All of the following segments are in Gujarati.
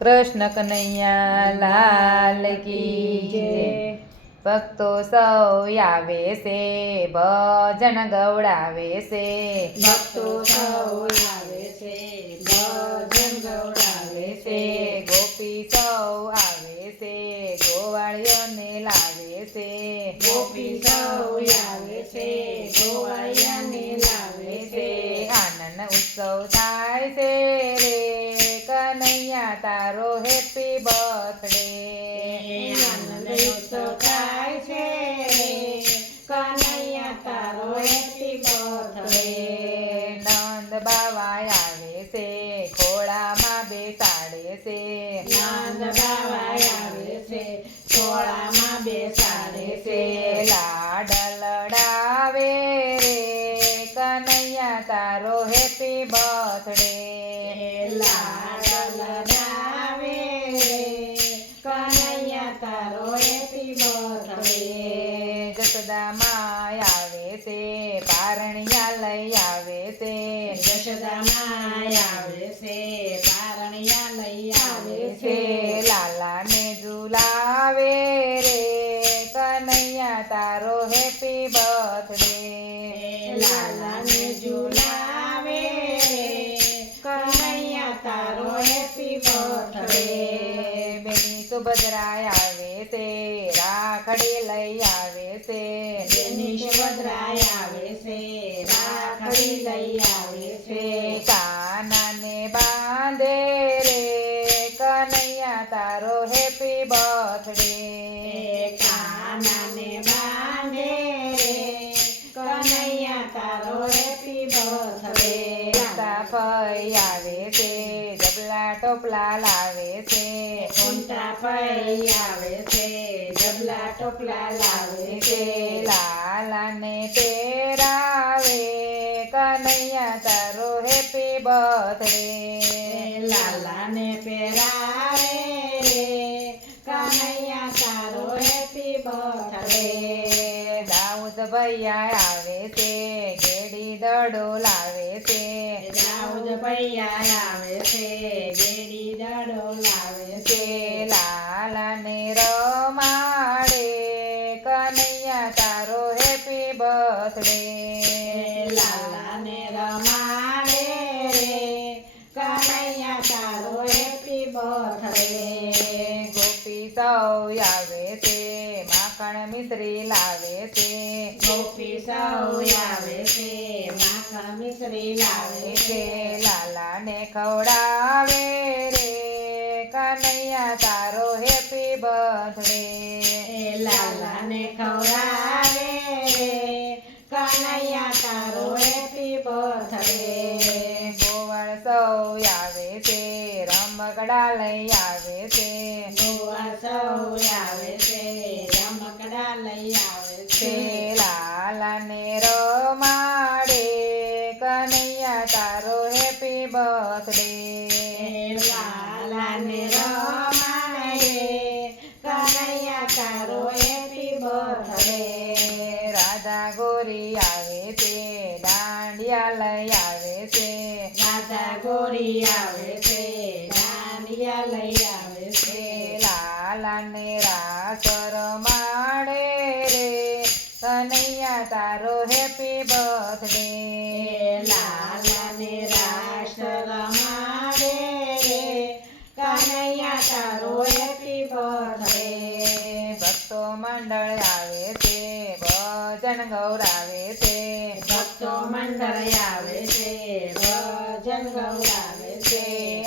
કૃષ્ણ કનૈયા લાલ કી જય. ભક્તો સૌ આવે છે, ભજન ગવડાવે છે. ભક્તો સૌ આવે છે, ભજન ગવડાવે છે. ગોપી સૌ આવે છે, ગોવાળિયોને લાવે છે. ગોપી સૌ આવે છે, ગોવાળિયાને લાવે છે. આનંદ ઉત્સવ થાય છે રે, કનૈયા તારો હેપી બર્થડે. આનંદ ઉત્સવ થાય છે રે, કનૈયા તારો હેપી બર્થડે. નંદ બાવા આવે છે, ખોળામાં બેસાડે છે. નંદ બાવા આવે છે, ખોળામાં બેસાડે છે. લાડ લડાવે રે, કનૈયા તારો હેપી બર્થડે. લાડ લડાવે રે, કનૈયા તારો હેપી બર્થડે. જસોદામાં આવે છે, પારણિયા લઈ આવે છે. જશોદામાં આવે છે, પારણિયા લઈ આવે છે. લાલાને ઝુલાવે રે, કનૈયા તારો હેપી બર્થડે. લાલાને ઝુલાવે રે, કનૈયા તારો હેપી બર્થડે. બેની સુભદ્રા આવે છે, રાખડી લઈ આવે છે. બેની સુભદ્રા આવે છે, રાખડી લઈ આવે છે. કાનાને બાંધે રે, કનૈયા તારો હેપી બર્થડે. કાનાને બાંધે રે, કનૈયા તારો હેપી બર્થડે. ફઈ આવે છે, જબલા ટોપલા લાવે છે. ઊંટા ફઈ આવે છે, જબલા ટોપલા લાવે છે. લાલાને પહેરાવે, કનૈયા તારો હેપી બર્થડે. લાલાને પહેરાવે રે, કનૈયા તારો હેપી બર્થડે. દાઉદ ભૈયા આવે છે, ગેડી દડો લાવે છે. દાઉદ ભૈયા આવે છે, ગેડી દડો લાવે છે. લાલાને રમાડે, કનૈયા તારો હેપી બર્થડે. લાલાને રમાડે રે, કનૈયા તારો હેપી બર્થડે. ગોપી સૌ આવે છે, માખણ મિશ્રી લાવે છે. ગોપી સૌ આવે છે, માખણ મિશ્રી લાવે છે. લાલાને ખવડાવે રે, કનૈયા તારો હેપી બર્થડે. લાલાને ખવડાવે રે, કનૈયા તારો હેપી બર્થડે. ગોવાળ સૌ આવે છે, રમકડા લઈ આવે છે. ગોવા સૌ આવે છે, રમકડા લઈ આવે છે. લાલાને રમાડે, કનૈયા તારો હેપી બર્થડે. લાલાને રમાડે, કનૈયા તારો હેપી બર્થડે. રાધા ગોરી આવે છે, દાંડિયા લઈ આવે છે. રાધા ગોરી આવે છે, દાંડિયા લઈ આવે છે. લાલાને રાસ રમાડે રે, કનૈયા તારો હેપી બર્થડે. લાલાને રાસ રમાડે રે, કનૈયા તારો હેપી બર્થડે. ભક્તો મંડળ આવે છે, ભજન ગૌરાવે છે. ભક્તો મંડળ આવે છે, ભજન ગૌરાવે છે.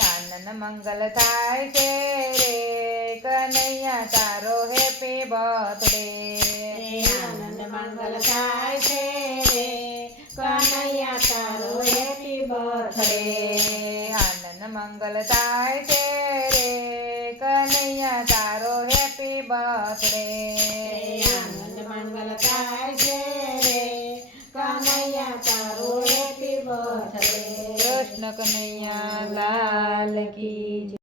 આનંદ મંગલ થાય છે રે, કનૈયા તારો હેપી બર્થડે. આનંદ મંગલ થાય છે રે, કનૈયા તારો હેપી બર્થડે. આનંદ મંગલ થાય છે રે, કનૈયા તારો હેપી બર્થડે. આનંદ મંગલ થાય છે રે, કનૈયા તારો હેપી બર્થડે. કૃષ્ણ કનૈયા લાલ કી જય.